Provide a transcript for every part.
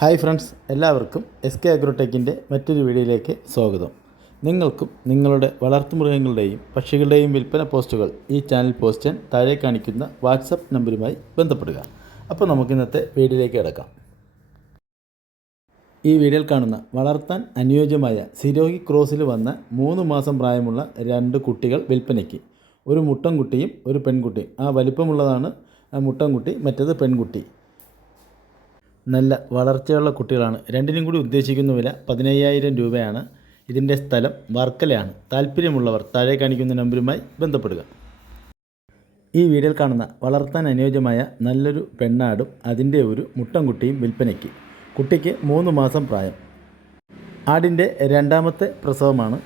Hi friends എല്ലാവർക്കും S K അഗ്രോടെക്കിന്റെ മറ്റൊരു വീഡിയോയിലേക്ക് സ്വാഗതം. നിങ്ങൾക്കും നിങ്ങളുടെ വളർത്തുമൃഗങ്ങളുടെയും പക്ഷികളുടെയും വിൽപ്പന പോസ്റ്റുകൾ ഈ ചാനൽ പോസ്റ്റ് ചെയ്യാൻ താഴെ കാണിക്കുന്ന വാട്സപ്പ് നമ്പറുമായി ബന്ധപ്പെടുക. അപ്പോൾ നമുക്ക് ഇന്നത്തെ വീഡിയോയിലേക്ക് കിടക്കാം. ഈ വീഡിയോയിൽ കാണുന്ന വളർത്താൻ അനുയോജ്യമായ സിരോഹി ക്രോസിൽ വന്ന മൂന്ന് മാസം പ്രായമുള്ള രണ്ട് കുട്ടികൾ വിൽപ്പനയ്ക്ക്. ഒരു മുട്ടൻകുട്ടിയും ഒരു പെൺകുട്ടിയും. ആ വലിപ്പമുള്ളതാണ് മുട്ടൻകുട്ടി മറ്റേത് പെൺകുട്ടി. നല്ല വളർച്ചയുള്ള കുട്ടികളാണ്. രണ്ടിനും കൂടി ഉദ്ദേശിക്കുന്ന വില പതിനയ്യായിരം രൂപയാണ്. ഇതിന്റെ സ്ഥലം വർക്കലയാണ്. താല്പര്യമുള്ളവർ താഴെ കാണിക്കുന്ന നമ്പരുമായി ബന്ധപ്പെടുക. ഈ വീഡിയോയിൽ കാണുന്ന വളർത്താൻ അനുയോജ്യമായ നല്ലൊരു പെണ്ണാടും അതിന്റെ ഒരു മുട്ടൻകുട്ടിയും വിൽപ്പനയ്ക്ക്. കുട്ടിക്ക് മൂന്ന് മാസം പ്രായം. ആടിന്റെ രണ്ടാമത്തെ പ്രസവമാണ്.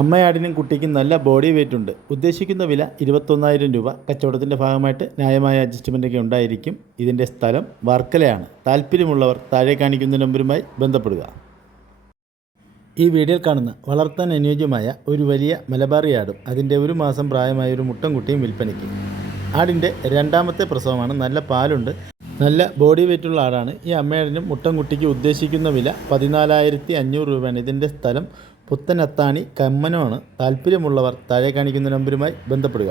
അമ്മയാടിനും കുട്ടിക്കും നല്ല ബോഡി വെയിറ്റ് ഉണ്ട്. ഉദ്ദേശിക്കുന്ന വില ഇരുപത്തൊന്നായിരം രൂപ. കച്ചവടത്തിന്റെ ഭാഗമായിട്ട് ന്യായമായ അഡ്ജസ്റ്റ്മെന്റൊക്കെ ഉണ്ടായിരിക്കും. ഇതിന്റെ സ്ഥലം വർക്കലയാണ്. താല്പര്യമുള്ളവർ താഴെ കാണിക്കുന്ന നമ്പരുമായി ബന്ധപ്പെടുക. ഈ വീഡിയോയിൽ കാണുന്ന വളർത്താൻ അനുയോജ്യമായ ഒരു വലിയ മലബാറി ആടും അതിന്റെ ഒരു മാസം പ്രായമായ ഒരു മുട്ടൻകുട്ടിയും വിൽപ്പനയ്ക്ക്. ആടിന്റെ രണ്ടാമത്തെ പ്രസവമാണ്. നല്ല പാലുണ്ട്. നല്ല ബോഡി വെയിറ്റുള്ള ആടാണ്. ഈ അമ്മയാടിനും മുട്ടൻകുട്ടിക്ക് ഉദ്ദേശിക്കുന്ന വില പതിനാലായിരത്തി അഞ്ഞൂറ് രൂപയാണ്. ഇതിന്റെ സ്ഥലം പുത്തനത്താണി കമ്മനമാണ്. താല്പര്യമുള്ളവർ താഴെ കാണിക്കുന്ന നമ്പരുമായി ബന്ധപ്പെടുക.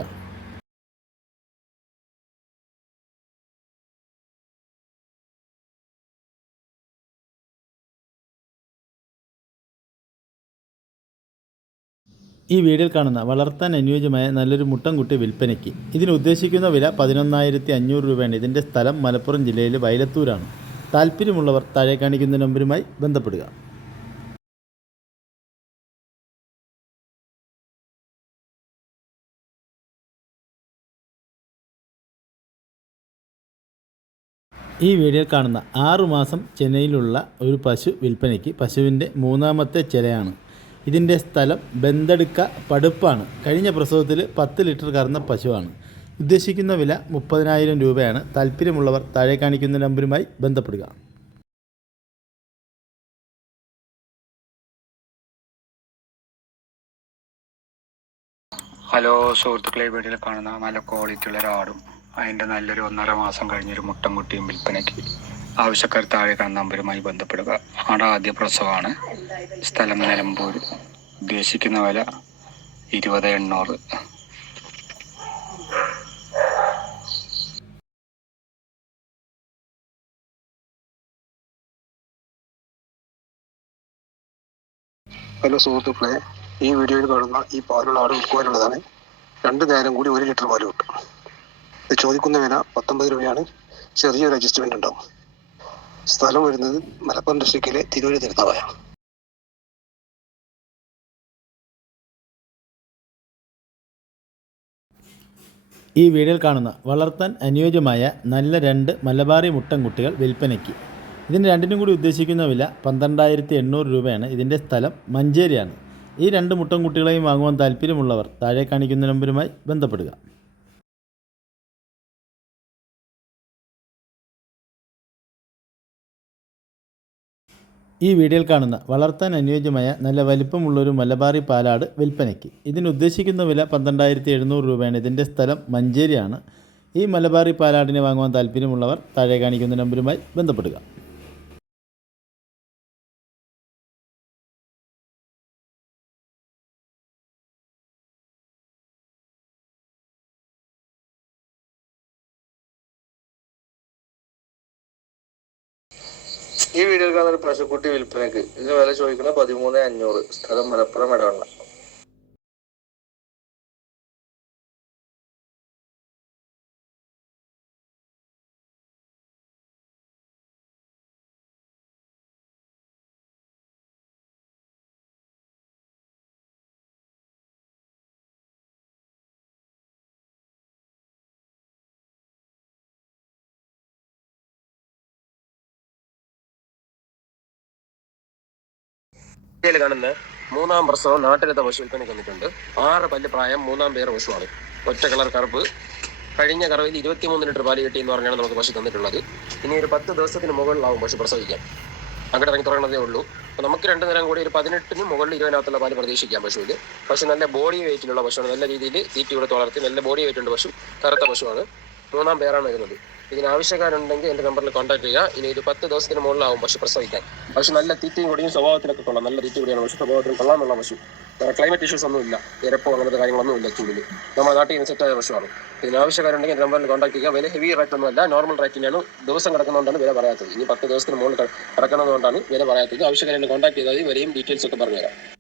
ഈ വീഡിയോയിൽ കാണുന്ന വളർത്താൻ അനുയോജ്യമായ നല്ലൊരു മുട്ടൻകുട്ടി വിൽപ്പനയ്ക്ക്. ഇതിന് ഉദ്ദേശിക്കുന്ന വില പതിനൊന്നായിരത്തി അഞ്ഞൂറ് രൂപയാണ്. ഇതിന്റെ സ്ഥലം മലപ്പുറം ജില്ലയിലെ വയലത്തൂരാണ്. താല്പര്യമുള്ളവർ താഴെ കാണിക്കുന്ന നമ്പരുമായി ബന്ധപ്പെടുക. ഈ വീഡിയോ കാണുന്ന ആറുമാസം ചെന്നൈയിലുള്ള ഒരു പശു വിൽപ്പനയ്ക്ക് പശുവിന്റെ മൂന്നാമത്തെ ചിലയാണ്. ഇതിന്റെ സ്ഥലം ബന്തെടുക്ക പടുപ്പാണ്. കഴിഞ്ഞ പ്രസവത്തിൽ പത്ത് ലിറ്റർ കറന്ന പശുവാണ്. ഉദ്ദേശിക്കുന്ന വില മുപ്പതിനായിരം രൂപയാണ്. താല്പര്യമുള്ളവർ താഴെ കാണിക്കുന്ന നമ്പരുമായി ബന്ധപ്പെടുക. ഹലോ സുഹൃത്തുക്കളെ വീട്ടിൽ കാണുന്ന നല്ല ക്വാളിറ്റിയുള്ള ഒരാടും അതിന്റെ നല്ലൊരു ഒന്നര മാസം കഴിഞ്ഞൊരു മുട്ടൻകുട്ടിയും വിൽപ്പനയ്ക്ക് ആവശ്യക്കാർ താഴെ കാണുന്ന നമ്പരുമായി ബന്ധപ്പെടുക. ആടെ ആദ്യ പ്രസവമാണ് സ്ഥലം നിലമ്പൂർ. ഉദ്ദേശിക്കുന്ന വില ഇരുപത് എണ്ണൂറ്. ഹലോ സുഹൃത്തുക്കളെ ഈ വീഡിയോയിൽ കാണുന്ന ഈ പാലുള്ള ആട് വിൽക്കുവാനുള്ളതാണ്. രണ്ട് നേരം കൂടി ഒരു ലിറ്റർ പാൽ കിട്ടും. ചോദിക്കുന്ന വില പത്തൊമ്പത് രൂപയാണ്. ചെറിയൊരു അഡ്ജസ്റ്റ്മെന്റ് ഉണ്ടാവും. സ്ഥലം വരുന്നത് മലപ്പുറം ഡിസ്ട്രിക്റ്റിലെ തിരൂര് തിരുനാവായ ഈ വീഡിയോയിൽ കാണുന്ന വളർത്താൻ അനുയോജ്യമായ നല്ല രണ്ട് മലബാറി മുട്ടൻകുട്ടികൾ വിൽപ്പനയ്ക്ക്. ഇതിന് രണ്ടിനും കൂടി ഉദ്ദേശിക്കുന്ന വില പന്ത്രണ്ടായിരത്തി എണ്ണൂറ് രൂപയാണ്. ഇതിന്റെ സ്ഥലം മഞ്ചേരിയാണ്. ഈ രണ്ട് മുട്ടൻ മുട്ടൻകുട്ടികളെയും വാങ്ങുവാൻ താല്പര്യമുള്ളവർ താഴെ കാണിക്കുന്ന നമ്പരുമായി ബന്ധപ്പെടുക. ഈ വീഡിയോയിൽ കാണുന്ന വളർത്താൻ അനുയോജ്യമായ നല്ല വലിപ്പമുള്ളൊരു മലബാറി പാലാട് വിൽപ്പനയ്ക്ക്. ഇതിന് ഉദ്ദേശിക്കുന്ന വില പന്ത്രണ്ടായിരത്തി എഴുന്നൂറ് രൂപയാണ്. ഇതിന്റെ സ്ഥലം മഞ്ചേരിയാണ്. ഈ മലബാറി പാലാടിനെ വാങ്ങുവാൻ താല്പര്യമുള്ളവർ താഴെ കാണിക്കുന്ന നമ്പരുമായി ബന്ധപ്പെടുക. ഈ കാണുന്ന ഒരു പശുക്കുട്ടി വിൽപ്പനക്ക് ഇതിന് വില ചോദിക്കുന്നത് പതിമൂന്ന് അഞ്ഞൂറ്. സ്ഥലം മലപ്പുറം ഇടവണ്ണ ഇന്ത്യയിൽ കാണുന്ന മൂന്നാം പ്രസവം നാട്ടിലത്തെ പശു വിൽപ്പനയ്ക്ക് വന്നിട്ടുണ്ട്. ആറ് പല്ല് പ്രായം മൂന്നാം പേര് പശുവാണ്. ഒറ്റ കളർ കറുപ്പ്. കഴിഞ്ഞ കറവിൽ ഇരുപത്തിമൂന്ന് ലിറ്റർ പാൽ കിട്ടി എന്ന് പറഞ്ഞാണ് നമുക്ക് പശു തന്നിട്ടുള്ളത്. ഇനി ഒരു പത്ത് ദിവസത്തിന് മുകളിലാവും പശു പ്രസവിക്കാൻ. അങ്ങനെ ഇറങ്ങി തുടങ്ങുന്നതേ ഉള്ളൂ. അപ്പോൾ നമുക്ക് രണ്ടു നേരം കൂടി ഒരു പതിനെട്ടിന് മുകളിൽ ഇരുപതിനകത്തുള്ള പാൽ പ്രതീക്ഷിക്കാം പശുവിൽ പശു നല്ല ബോഡി വെയിറ്റിലുള്ള പശുവാണ്. നല്ല രീതിയിൽ തീറ്റി കൊടുത്ത് വളർത്തി നല്ല ബോഡി വെയിറ്റ് ഉണ്ട് പശു. കറുത്ത പശുവാണ്. മൂന്നാം പേരാണ് വരുന്നത്. ഇതിന് ആവശ്യക്കാരുണ്ടെങ്കിൽ എന്റെ നമ്പറിൽ കോൺടാക്ട് ചെയ്യുക. ഇനി ഒരു പത്ത് ദിവസത്തിന് മുകളിലാവും പശു പ്രസവിക്കാൻ. പക്ഷെ നല്ല തീറ്റയും കൂടിയും സ്വഭാവത്തിനൊക്കെ കൊള്ളാം. നല്ല തീറ്റ കൂടിയാണ് പശു. സ്വഭാവത്തിന് കൊള്ളാമെന്നുള്ള പശു. വേറെ ക്ലൈമറ്റ് ഇഷ്യൂസ് ഒന്നും ഇല്ല ഇരപ്പോ അങ്ങനത്തെ കാര്യങ്ങളൊന്നും ഇല്ല ചൂടിൽ നമ്മുടെ നാട്ടിൽ നിന്ന് സെറ്റായ പശുവാണ്. ഇതിന് ആവശ്യക്കാരുണ്ടെങ്കിൽ എന്റെ നമ്പറിൽ കോൺടാക്ട് ചെയ്യുക. വില ഹെവി റേറ്റ് ഒന്നും അല്ല. നോർമൽ റേറ്റിനാണ് ദിവസം കിടക്കുന്നതുകൊണ്ടാണ് വില പറയാത്തത്. ഇനി പത്ത് ദിവസത്തിന് മുകളിൽ കിടക്കുന്നതുകൊണ്ടാണ് വില പറയാത്തത്. ആവശ്യക്കാരെ കോൺടാക്ട് ചെയ്താൽ വിലയും ഡീറ്റെയിൽസ് ഒക്കെ പറഞ്ഞുതരാം.